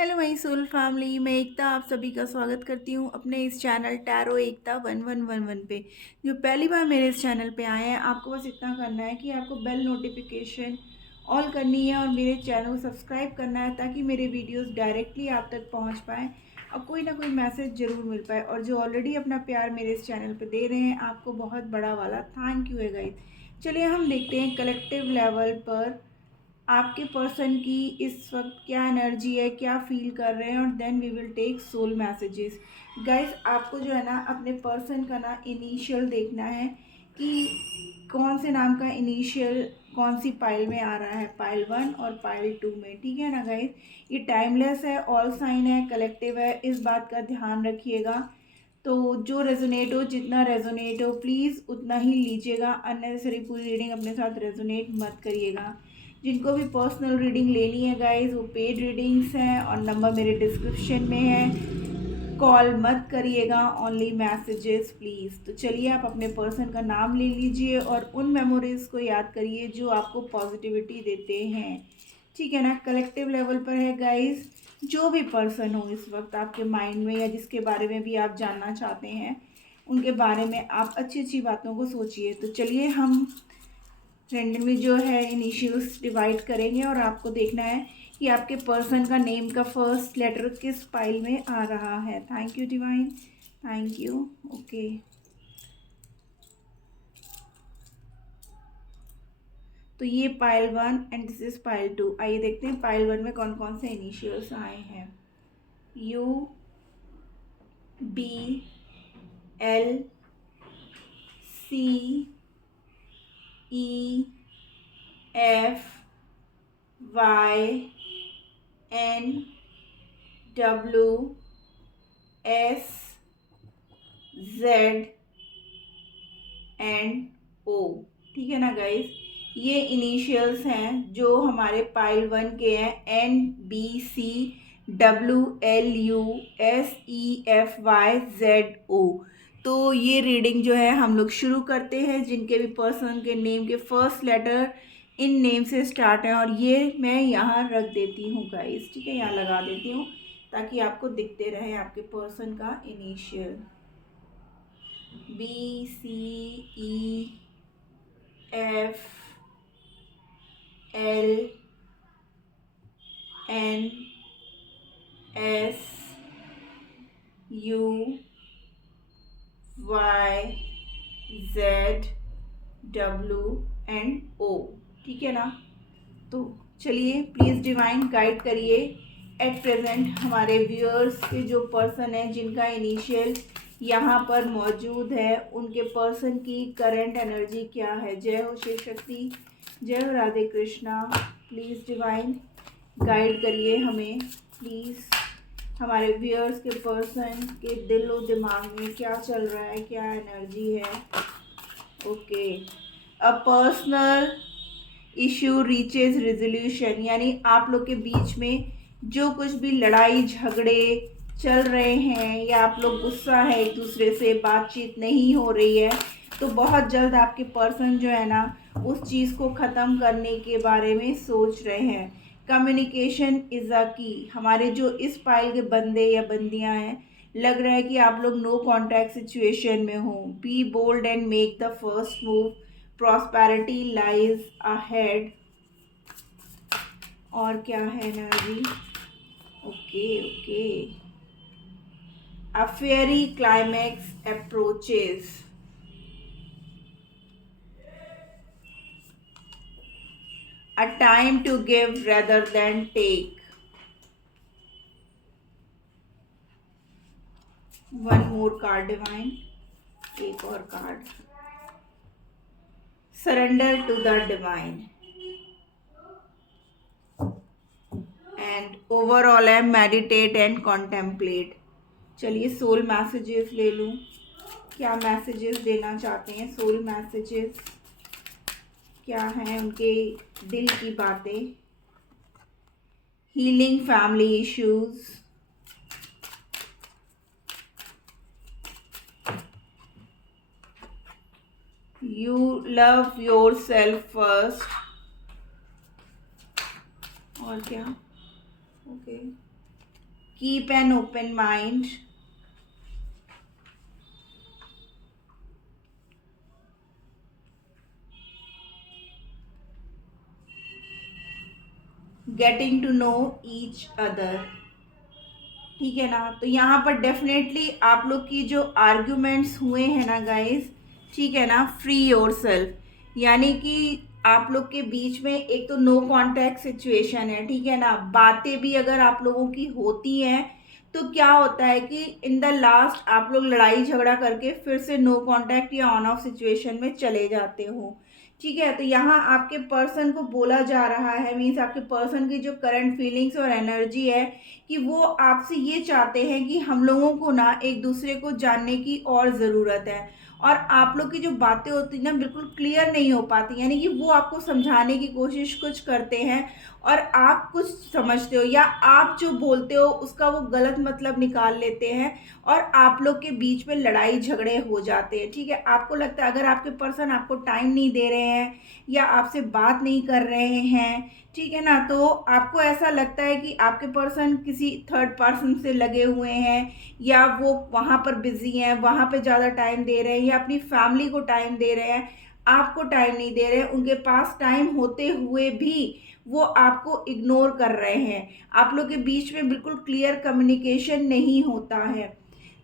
Hello my soul family, मैं एकता आप सभी का स्वागत करती हूँ अपने इस चैनल टैरो एकता 1111 पे। जो पहली बार मेरे इस चैनल पे आए हैं, आपको बस इतना करना है कि आपको बेल नोटिफिकेशन ऑल करनी है और मेरे चैनल को सब्सक्राइब करना है, ताकि मेरे वीडियोस डायरेक्टली आप तक पहुँच पाएँ और कोई ना कोई मैसेज ज़रूर मिल पाए। और जो ऑलरेडी अपना प्यार मेरे इस चैनल पर दे रहे हैं, आपको बहुत बड़ा वाला थैंक यू है गाइस। चलिए हम देखते हैं कलेक्टिव लेवल पर आपके पर्सन की इस वक्त क्या एनर्जी है, क्या फील कर रहे हैं, और then we will take soul messages. Guys, आपको जो है ना अपने पर्सन का ना इनिशियल देखना है कि कौन से नाम का इनिशियल कौन सी पाइल में आ रहा है, पाइल 1 और पाइल 2 में। ठीक है ना गाइस, ये टाइमलेस है, ऑल साइन है, कलेक्टिव है, इस बात का ध्यान रखिएगा। तो जो रेजोनेट हो, जितना रेजोनेट हो प्लीज़ उतना ही लीजिएगा। अननेसेसरी पूरी रीडिंग अपने साथ रेजोनेट मत करिएगा। जिनको भी पर्सनल रीडिंग लेनी है गाइस, वो पेड रीडिंग्स हैं और नंबर मेरे डिस्क्रिप्शन में है। कॉल मत करिएगा, ओनली मैसेजेस प्लीज़। तो चलिए, आप अपने पर्सन का नाम ले लीजिए और उन मेमोरीज़ को याद करिए जो आपको पॉजिटिविटी देते हैं। ठीक है ना, कलेक्टिव लेवल पर है गाइस। जो भी पर्सन हो इस वक्त आपके माइंड में, या जिसके बारे में भी आप जानना चाहते हैं, उनके बारे में आप अच्छी अच्छी बातों को सोचिए। तो चलिए, हम रैंडमली जो है इनिशियल्स डिवाइड करेंगे और आपको देखना है कि आपके पर्सन का नेम का फर्स्ट लेटर किस पाइल में आ रहा है। Thank you divine, thank you. Okay, तो ये pile 1 and this is pile 2। आइए देखते हैं पाइल 1 में कौन कौन से इनिशियल्स आए हैं। U, B, L, C, E, F, Y, N, W, S, Z and O. ठीक है ना गाइस, ये इनिशियल्स हैं जो हमारे पाइल 1 के हैं। N, B, C, W, L, U, S, E, F, Y, Z, O. तो ये रीडिंग जो है हम लोग शुरू करते हैं। जिनके भी पर्सन के नेम के फर्स्ट लेटर इन नेम से स्टार्ट है, और ये मैं यहाँ रख देती हूँ गाइस। ठीक है, यहाँ लगा देती हूँ ताकि आपको दिखते रहे आपके पर्सन का initial. B, C, E, F, L, N, S, U, Y, Z, W and O. ठीक है ना, तो चलिए प्लीज़ डिवाइन गाइड करिए एट प्रेजेंट हमारे व्यूअर्स के जो पर्सन है, जिनका इनिशियल यहाँ पर मौजूद है, उनके पर्सन की करंट एनर्जी क्या है। जय हो शिव शक्ति, जय हो Radhe Krishna. Please divine guide करिए हमें प्लीज़। हमारे व्यूअर्स के पर्सन के दिल और दिमाग में क्या चल रहा है, क्या एनर्जी है। Okay, a personal issue reaches resolution, यानी आप लोग के बीच में जो कुछ भी लड़ाई झगड़े चल रहे हैं, या आप लोग गुस्सा है एक दूसरे से, बातचीत नहीं हो रही है, तो बहुत जल्द आपके पर्सन जो है ना उस चीज़ को ख़त्म करने के बारे में सोच रहे हैं। कम्युनिकेशन इज़ अ की। हमारे जो इस पाइल के बंदे या बंदियां हैं, लग रहा है कि आप लोग नो कॉन्टैक्ट सिचुएशन में हो। Be bold and make the first move, prosperity lies ahead. और क्या है energy. Okay okay, a fairy climax approaches, a time to give rather than take. One more card divine, एक और card, surrender to the divine, and overall है meditate and contemplate। चलिए soul messages ले लूँ, क्या मैसेजेस देना चाहते हैं सोल मैसेजेस, क्या हैं उनके दिल की बातें। Healing family issues, you love yourself first. और क्या, okay, keep an open mind, getting to know each other. ठीक है ना। तो यहाँ पर डेफिनेटली आप लोग की जो आर्ग्यूमेंट्स हुए हैं ना गाइस, ठीक है ना, फ्री योरसेल्फ, यानी कि आप लोग के बीच में एक तो नो कांटेक्ट सिचुएशन है, ठीक है ना। बातें भी अगर आप लोगों की होती हैं तो क्या होता है कि इन द लास्ट आप लोग लड़ाई झगड़ा करके फिर से नो कांटेक्ट या ऑन ऑफ सिचुएशन में चले जाते हो। ठीक है। तो यहाँ आपके पर्सन को बोला जा रहा है, मीन्स आपके पर्सन की जो करंट फीलिंग्स और एनर्जी है कि वो आपसे ये चाहते हैं कि हम लोगों को ना एक दूसरे को जानने की और ज़रूरत है, और आप लोग की जो बातें होती हैं ना बिल्कुल क्लियर नहीं हो पाती, यानी कि वो आपको समझाने की कोशिश कुछ करते हैं और आप कुछ समझते हो या आप जो बोलते हो उसका वो गलत मतलब निकाल लेते हैं और आप लोग के बीच में लड़ाई झगड़े हो जाते हैं। ठीक है। आपको लगता है अगर आपके पर्सन आपको टाइम नहीं दे रहे हैं या आपसे बात नहीं कर रहे हैं, ठीक है ना, तो आपको ऐसा लगता है कि आपके पर्सन किसी थर्ड पर्सन से लगे हुए हैं या वो वहाँ पर बिजी हैं, वहाँ पे ज़्यादा टाइम दे रहे हैं या अपनी फैमिली को टाइम दे रहे हैं, आपको टाइम नहीं दे रहे हैं, उनके पास टाइम होते हुए भी वो आपको इग्नोर कर रहे हैं। आप लोग के बीच में बिल्कुल क्लियर कम्युनिकेशन नहीं होता है।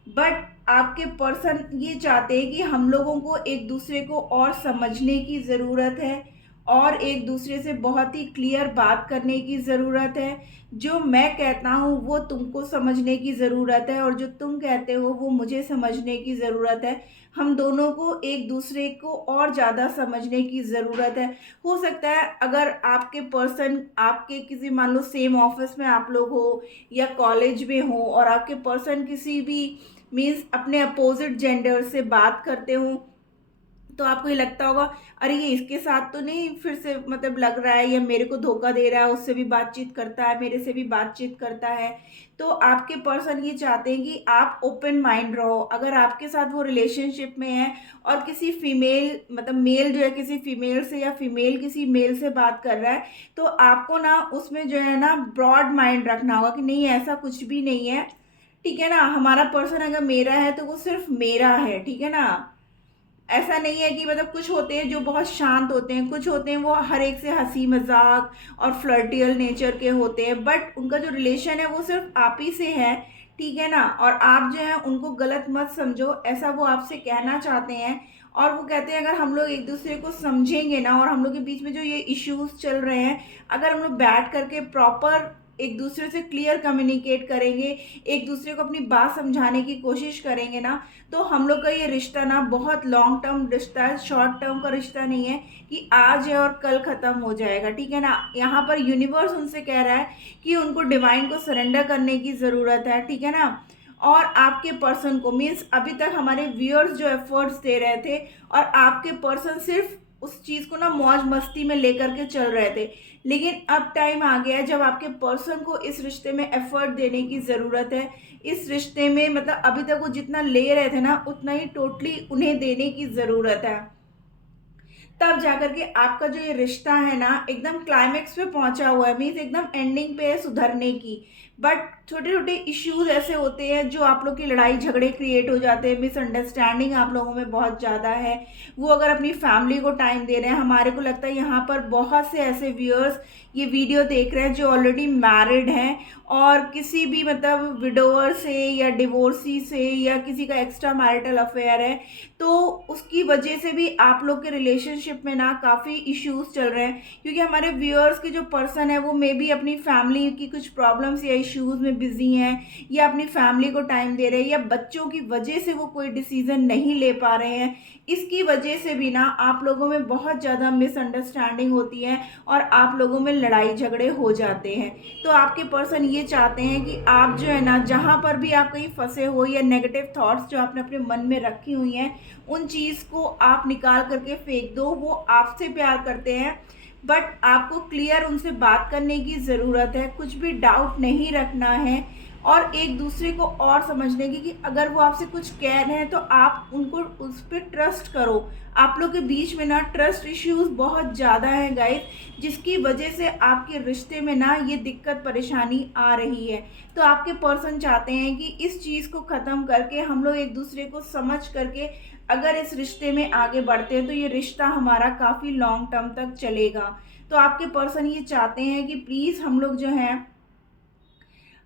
बट आपके पर्सन ये चाहते हैं कि हम लोगों को एक दूसरे को और समझने की ज़रूरत है और एक दूसरे से बहुत ही क्लियर बात करने की ज़रूरत है। जो मैं कहता हूँ वो तुमको समझने की ज़रूरत है और जो तुम कहते हो वो मुझे समझने की ज़रूरत है। हम दोनों को एक दूसरे को और ज़्यादा समझने की ज़रूरत है। हो सकता है अगर आपके पर्सन आपके किसी, मान लो सेम ऑफिस में आप लोग हो या कॉलेज में हो और आपके पर्सन किसी भी मीन्स अपने अपोजिट जेंडर से बात करते हो, तो आपको ये लगता होगा अरे ये इसके साथ तो नहीं फिर से मतलब लग रहा है, या मेरे को धोखा दे रहा है, उससे भी बातचीत करता है, मेरे से भी बातचीत करता है। तो आपके पर्सन ये चाहते हैं कि आप ओपन माइंड रहो। अगर आपके साथ वो रिलेशनशिप में है और किसी फीमेल मतलब मेल जो है किसी फीमेल से या फीमेल किसी मेल से बात कर रहा है, तो आपको ना उसमें जो है ना ब्रॉड माइंड रखना होगा कि नहीं ऐसा कुछ भी नहीं है। ठीक है ना। हमारा पर्सन अगर मेरा है तो वो सिर्फ मेरा है। ठीक है ना। ऐसा नहीं है कि मतलब कुछ होते हैं जो बहुत शांत होते हैं, कुछ होते हैं वो हर एक से हंसी मजाक और फ्लर्टियल नेचर के होते हैं, बट उनका जो रिलेशन है वो सिर्फ आप ही से है। ठीक है ना। और आप जो है उनको गलत मत समझो, ऐसा वो आपसे कहना चाहते हैं। और वो कहते हैं अगर हम लोग एक दूसरे को समझेंगे ना और हम लोग के बीच में जो ये इश्यूज चल रहे हैं, अगर हम लोग बैठ करके प्रॉपर एक दूसरे से क्लियर कम्युनिकेट करेंगे, एक दूसरे को अपनी बात समझाने की कोशिश करेंगे ना, तो हम लोग का ये रिश्ता ना बहुत लॉन्ग टर्म रिश्ता है, शॉर्ट टर्म का रिश्ता नहीं है कि आज है और कल ख़त्म हो जाएगा। ठीक है ना। यहाँ पर यूनिवर्स उनसे कह रहा है कि उनको डिवाइन को सरेंडर करने की ज़रूरत है। ठीक है ना। और आपके पर्सन को मीन्स अभी तक हमारे व्यूअर्स जो एफर्ट्स दे रहे थे और आपके पर्सन सिर्फ उस चीज़ को ना मौज मस्ती में लेकर के चल रहे थे, लेकिन अब टाइम आ गया है जब आपके पर्सन को इस रिश्ते में एफर्ट देने की ज़रूरत है। इस रिश्ते में मतलब अभी तक वो जितना ले रहे थे ना उतना ही टोटली उन्हें देने की ज़रूरत है। तब जाकर के आपका जो ये रिश्ता है ना एकदम क्लाइमेक्स पे पहुंचा हुआ है, मीन्स एकदम एंडिंग पे है सुधरने की। बट छोटे छोटे इश्यूज ऐसे होते हैं जो आप लोग की लड़ाई झगड़े क्रिएट हो जाते हैं, मिसअंडरस्टैंडिंग आप लोगों में बहुत ज़्यादा है। वो अगर अपनी फैमिली को टाइम दे रहे हैं, हमारे को लगता है यहाँ पर बहुत से ऐसे व्यूअर्स ये वीडियो देख रहे हैं जो ऑलरेडी मैरिड हैं और किसी भी मतलब विडोवर से या डिवोर्सी से या किसी का एक्स्ट्रा मैरिटल अफेयर है, तो उसकी वजह से भी आप लोग के रिलेशनशिप में ना काफ़ी इश्यूज चल रहे हैं, क्योंकि हमारे व्यूअर्स के जो पर्सन है वो मे बी अपनी फैमिली की कुछ प्रॉब्लम्स या इश्यूज में बिजी हैं या अपनी फैमिली को टाइम दे रहे हैं या बच्चों की वजह से वो कोई डिसीजन नहीं ले पा रहे हैं। इसकी वजह से भी ना आप लोगों में बहुत ज़्यादा मिसअंडरस्टैंडिंग होती है और आप लोगों में लड़ाई झगड़े हो जाते हैं। तो आपके पर्सन ये चाहते हैं कि आप जो है ना जहाँ पर भी आप कहीं फंसे हो या नेगेटिव थॉट्स जो आपने अपने मन में रखी हुई हैं उन चीज़ को आप निकाल करके फेंक दो। वो आपसे प्यार करते हैं बट आपको क्लियर उनसे बात करने की ज़रूरत है, कुछ भी डाउट नहीं रखना है और एक दूसरे को और समझने की, कि अगर वो आपसे कुछ कह रहे हैं तो आप उनको उस पर ट्रस्ट करो। आप लोग के बीच में ना ट्रस्ट इश्यूज बहुत ज़्यादा हैं गाइस, जिसकी वजह से आपके रिश्ते में ना ये दिक्कत परेशानी आ रही है। तो आपके पर्सन चाहते हैं कि इस चीज़ को ख़त्म करके हम लोग एक दूसरे को समझ करके अगर इस रिश्ते में आगे बढ़ते हैं तो ये रिश्ता हमारा काफ़ी लॉन्ग टर्म तक चलेगा। तो आपके पर्सन ये चाहते हैं कि प्लीज़ हम लोग जो है,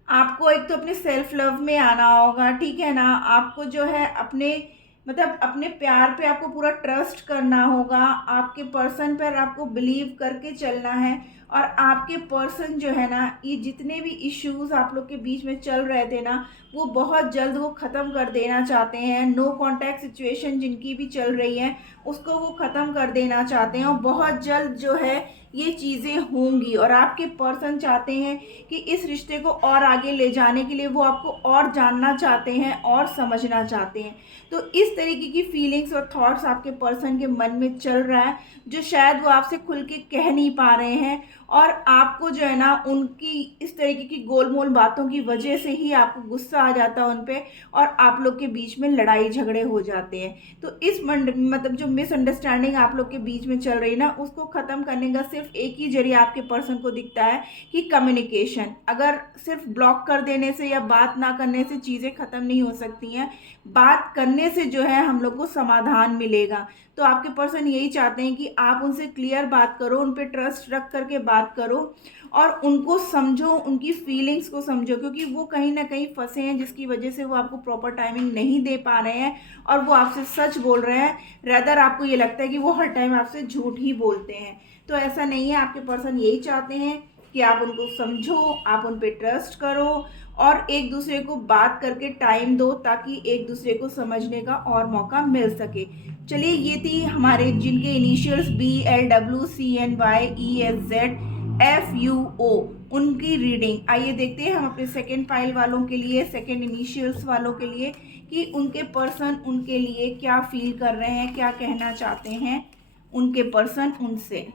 आपको एक तो अपने सेल्फ लव में आना होगा, ठीक है ना। आपको जो है अपने मतलब अपने प्यार पे आपको पूरा ट्रस्ट करना होगा, आपके पर्सन पर आपको बिलीव करके चलना है। और आपके पर्सन जो है ना, ये जितने भी इश्यूज आप लोग के बीच में चल रहे थे ना, वो बहुत जल्द वो ख़त्म कर देना चाहते हैं। नो कांटेक्ट सिचुएशन जिनकी भी चल रही है उसको वो ख़त्म कर देना चाहते हैं, और बहुत जल्द जो है ये चीज़ें होंगी। और आपके पर्सन चाहते हैं कि इस रिश्ते को और आगे ले जाने के लिए वो आपको और जानना चाहते हैं और समझना चाहते हैं। तो इस तरीके की फीलिंग्स और थॉट्स आपके पर्सन के मन में चल रहा है, जो शायद वो आपसे खुल के कह नहीं पा रहे हैं। और आपको जो है ना, उनकी इस तरीके की गोलमोल बातों की वजह से ही आपको गुस्सा आ जाता है उन पे, और आप लोग के बीच में लड़ाई झगड़े हो जाते हैं। तो इस मतलब जो मिसअंडरस्टैंडिंग आप लोग के बीच में चल रही है ना, उसको ख़त्म करने का सिर्फ एक ही जरिया आपके पर्सन को दिखता है कि कम्युनिकेशन। अगर सिर्फ ब्लॉक कर देने से या बात ना करने से चीज़ें ख़त्म नहीं हो सकती हैं, बात करने से जो है हम लोग को समाधान मिलेगा। तो आपके पर्सन यही चाहते हैं कि आप उनसे क्लियर बात करो, उन पर ट्रस्ट रख करके बात करो और उनको समझो, उनकी फीलिंग्स को समझो, क्योंकि वो कहीं ना कहीं फंसे हैं, जिसकी वजह से वो आपको प्रॉपर टाइमिंग नहीं दे पा रहे हैं और वो आपसे सच बोल रहे हैं। रेदर आपको ये लगता है कि वो हर टाइम आपसे झूठ ही बोलते हैं। तो ऐसा नहीं है, आपके पर्सन यही चाहते हैं कि आप उनको समझो, आप उन पर ट्रस्ट करो और एक दूसरे को बात करके टाइम दो, ताकि एक दूसरे को समझने का और मौका मिल सके। चलिए, ये थी हमारे जिनके इनिशियल्स BLWCNYESZFUO, उनकी रीडिंग। आइए देखते हैं हम अपने सेकेंड फाइल वालों के लिए, सेकेंड इनिशियल्स वालों के लिए, कि उनके पर्सन उनके लिए क्या फील कर रहे हैं, क्या कहना चाहते हैं उनके पर्सन उनसे।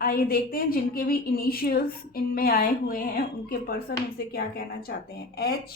आइए देखते हैं जिनके भी इनिशियल्स इनमें आए हुए हैं उनके पर्सन उनसे क्या कहना चाहते हैं। HJMDTIPCRQA,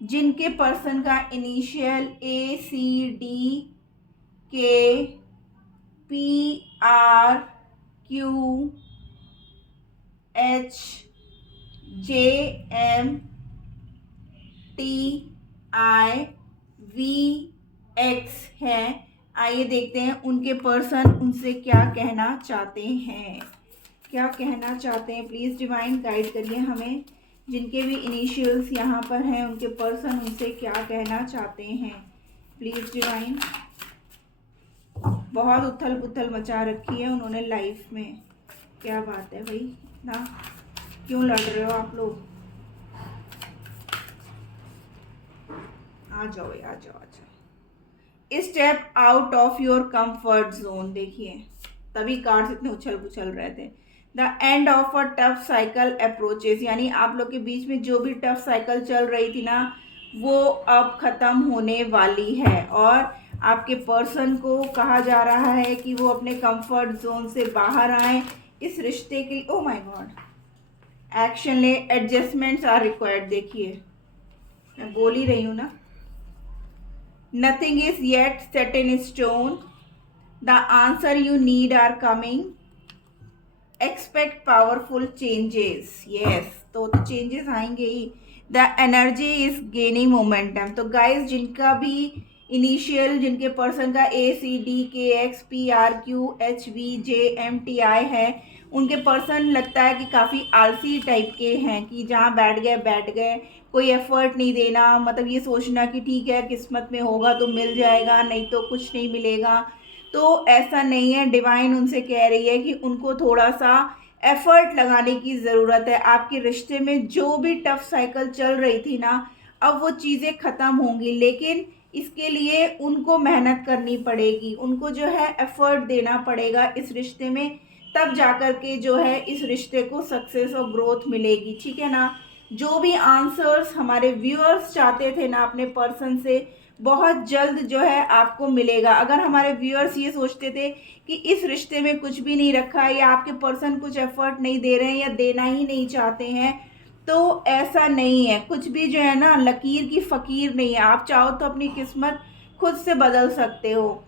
जिनके पर्सन का इनिशियल ACDKPRQHJMTIVX है। आइए देखते हैं उनके पर्सन उनसे क्या कहना चाहते हैं, क्या कहना चाहते हैं। प्लीज़ डिवाइन गाइड करिए हमें, जिनके भी इनिशियल्स यहाँ पर हैं उनके पर्सन उनसे क्या कहना चाहते हैं। Please divine. बहुत उथल पुथल मचा रखी है उन्होंने लाइफ में, क्या बात है भाई ना, क्यों लड़ रहे हो आप लोग। आ जाओ आ जाओ आ जाओ। Step out of your comfort zone, देखिए तभी कार्ड्स इतने उछल पुछल रहे थे। The end of a tough cycle approaches, यानी आप लोग के बीच में जो भी टफ साइकिल चल रही थी ना, वो अब ख़त्म होने वाली है। और आपके पर्सन को कहा जा रहा है कि वो अपने कंफर्ट जोन से बाहर आए इस रिश्ते के लिए। ओ माय गॉड, एक्शन ले, एडजस्टमेंट्स आर रिक्वायर्ड। देखिए मैं बोल ही रही हूँ ना, nothing is yet set in stone, the answer you need are coming, expect powerful changes. Yes, तो चेंजेस आएंगे ही। The energy is gaining momentum. तो गाइज, जिनका भी इनिशियल, जिनके पर्सन का ACDKXPRQHVJMTI है, उनके पर्सन लगता है कि काफ़ी आलसी टाइप के हैं, कि जहाँ बैठ गए, कोई एफर्ट नहीं देना, मतलब ये सोचना कि ठीक है किस्मत में होगा तो मिल जाएगा, नहीं तो कुछ नहीं मिलेगा। तो ऐसा नहीं है, डिवाइन उनसे कह रही है कि उनको थोड़ा सा एफर्ट लगाने की ज़रूरत है। आपके रिश्ते में जो भी टफ साइकिल चल रही थी ना, अब वो चीज़ें ख़त्म होंगी, लेकिन इसके लिए उनको मेहनत करनी पड़ेगी, उनको जो है एफर्ट देना पड़ेगा इस रिश्ते में, तब जाकर के जो है इस रिश्ते को सक्सेस और ग्रोथ मिलेगी, ठीक है ना। जो भी आंसर्स हमारे व्यूअर्स चाहते थे ना अपने पर्सन से, बहुत जल्द जो है आपको मिलेगा। अगर हमारे व्यूअर्स ये सोचते थे कि इस रिश्ते में कुछ भी नहीं रखा है या आपके पर्सन कुछ एफर्ट नहीं दे रहे हैं या देना ही नहीं चाहते हैं, तो ऐसा नहीं है। कुछ भी जो है ना लकीर की फ़कीर नहीं है। आप चाहो तो अपनी किस्मत खुद से बदल सकते हो।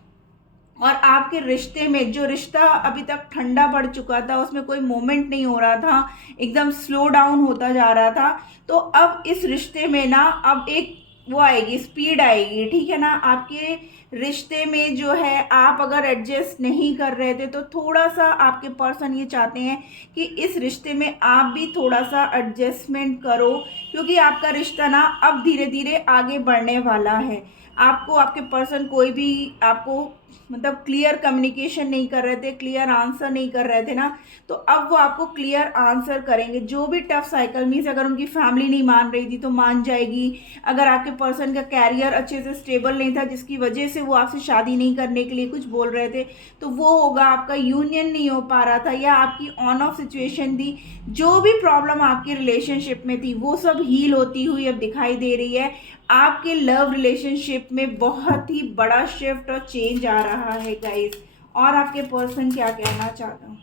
और आपके रिश्ते में जो रिश्ता अभी तक ठंडा पड़ चुका था, उसमें कोई मोमेंट नहीं हो रहा था, एकदम स्लो डाउन होता जा रहा था, तो अब इस रिश्ते में ना अब एक वो आएगी, स्पीड आएगी, ठीक है ना। आपके रिश्ते में जो है आप अगर एडजस्ट नहीं कर रहे थे, तो थोड़ा सा आपके पर्सन ये चाहते हैं कि इस रिश्ते में आप भी थोड़ा सा एडजस्टमेंट करो, क्योंकि आपका रिश्ता ना अब धीरे धीरे आगे बढ़ने वाला है। आपको आपके पर्सन कोई भी आपको मतलब क्लियर कम्युनिकेशन नहीं कर रहे थे, क्लियर आंसर नहीं कर रहे थे ना, तो अब वो आपको क्लियर आंसर करेंगे। जो भी टफ साइकिल मीन्स अगर उनकी फैमिली नहीं मान रही थी तो मान जाएगी, अगर आपके पर्सन का कैरियर अच्छे से स्टेबल नहीं था जिसकी वजह से वो आपसे शादी नहीं करने के लिए कुछ बोल रहे थे, तो वो होगा। आपका यूनियन नहीं हो पा रहा था या आपकी ऑन ऑफ सिचुएशन थी, जो भी प्रॉब्लम आपकी रिलेशनशिप में थी वो सब हील होती हुई अब दिखाई दे रही है। आपके लव रिलेशनशिप में बहुत ही बड़ा शिफ्ट और चेंज आ रहा है गाइस। और आपके पर्सन क्या कहना चाहता हूँ,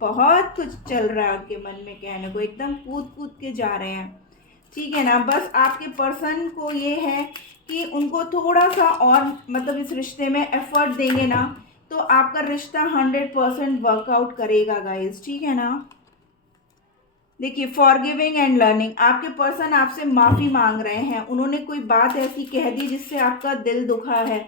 बहुत कुछ चल रहा है उनके मन में कहने को, एकदम कूद कूद के जा रहे हैं, ठीक है ना। बस आपके पर्सन को ये है कि उनको थोड़ा सा और मतलब इस रिश्ते में एफर्ट देंगे ना, तो आपका रिश्ता 100% वर्कआउट करेगा गाइस, ठीक है ना। देखिए, फॉरगिविंग एंड लर्निंग, आपके पर्सन आपसे माफ़ी मांग रहे हैं। उन्होंने कोई बात ऐसी कह दी जिससे आपका दिल दुखा है,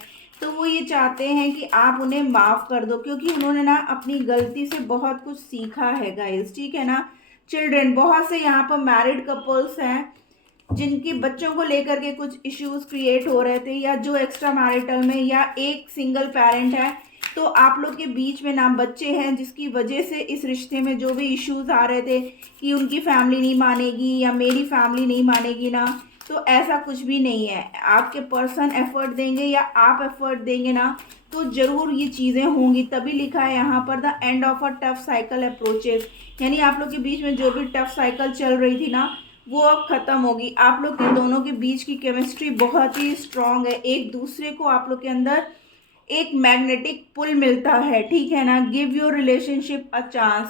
तो वो ये चाहते हैं कि आप उन्हें माफ़ कर दो, क्योंकि उन्होंने ना अपनी गलती से बहुत कुछ सीखा है गाइस, ठीक है ना। चिल्ड्रन, बहुत से यहाँ पर मैरिड कपल्स हैं जिनके बच्चों को लेकर के कुछ इश्यूज क्रिएट हो रहे थे, या जो एक्स्ट्रा मैरिटल में या एक सिंगल पेरेंट है, तो आप लोग के बीच में ना बच्चे हैं जिसकी वजह से इस रिश्ते में जो भी इश्यूज आ रहे थे कि उनकी फैमिली नहीं मानेगी या मेरी फैमिली नहीं मानेगी ना, तो ऐसा कुछ भी नहीं है। आपके पर्सन एफर्ट देंगे या आप एफर्ट देंगे ना, तो ज़रूर ये चीज़ें होंगी। तभी लिखा है यहाँ पर the end of a tough cycle approaches, यानी आप लोग के बीच में जो भी टफ साइकिल चल रही थी ना, वो अब ख़त्म होगी। आप लोग के दोनों के बीच की केमिस्ट्री बहुत ही स्ट्रांग है, एक दूसरे को आप लोग के अंदर एक मैग्नेटिक पुल मिलता है, ठीक है ना। Give your relationship a chance,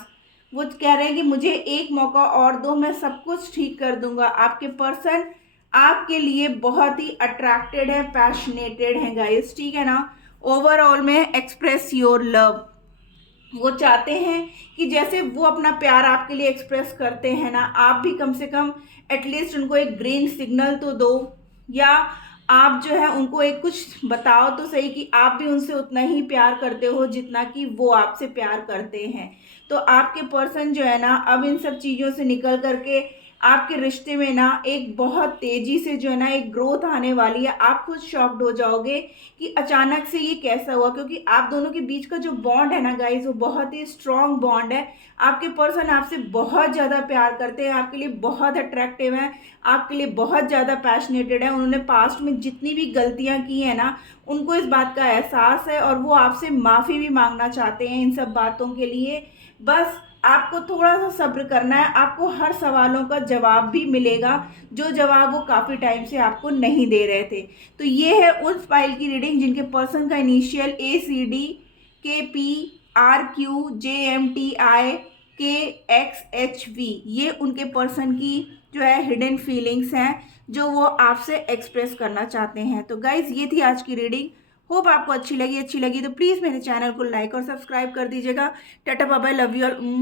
वो कह रहे हैं कि मुझे एक मौका और दो, मैं सब कुछ ठीक कर दूंगा। आपके पर्सन आपके लिए बहुत ही अट्रैक्टेड है, पैशनेटेड है गाइस, ठीक है ना। ओवरऑल में एक्सप्रेस योर लव, वो चाहते हैं कि जैसे वो अपना प्यार आपके लिए एक्सप्रेस करते हैं ना, आप भी कम से कम एटलीस्ट उनको एक ग्रीन सिग्नल तो दो, या आप जो है उनको एक कुछ बताओ तो सही कि आप भी उनसे उतना ही प्यार करते हो जितना कि वो आपसे प्यार करते हैं। तो आपके पर्सन जो है ना अब इन सब चीज़ों से निकल करके आपके रिश्ते में ना एक बहुत तेज़ी से जो है ना एक ग्रोथ आने वाली है। आप खुद शॉक्ड हो जाओगे कि अचानक से ये कैसा हुआ, क्योंकि आप दोनों के बीच का जो बॉन्ड है ना गाइस, वो बहुत ही स्ट्रॉन्ग बॉन्ड है। आपके पर्सन आपसे बहुत ज़्यादा प्यार करते हैं, आपके लिए बहुत अट्रैक्टिव हैं, आपके लिए बहुत ज़्यादा पैशनेटेड है। उन्होंने पास्ट में जितनी भी गलतियां की हैं ना, उनको इस बात का एहसास है और वो आपसे माफ़ी भी मांगना चाहते हैं इन सब बातों के लिए। बस आपको थोड़ा सा सब्र करना है, आपको हर सवालों का जवाब भी मिलेगा, जो जवाब वो काफ़ी टाइम से आपको नहीं दे रहे थे। तो ये है उस फाइल की रीडिंग जिनके पर्सन का initial ACD KP RQJMTI KXHV, ये उनके पर्सन की जो है हिडन फीलिंग्स हैं जो वो आपसे एक्सप्रेस करना चाहते हैं। तो गाइज, ये थी आज की रीडिंग। होप आपको अच्छी लगी तो प्लीज़ मेरे चैनल को लाइक और सब्सक्राइब कर दीजिएगा। Tata bye bye, love you all.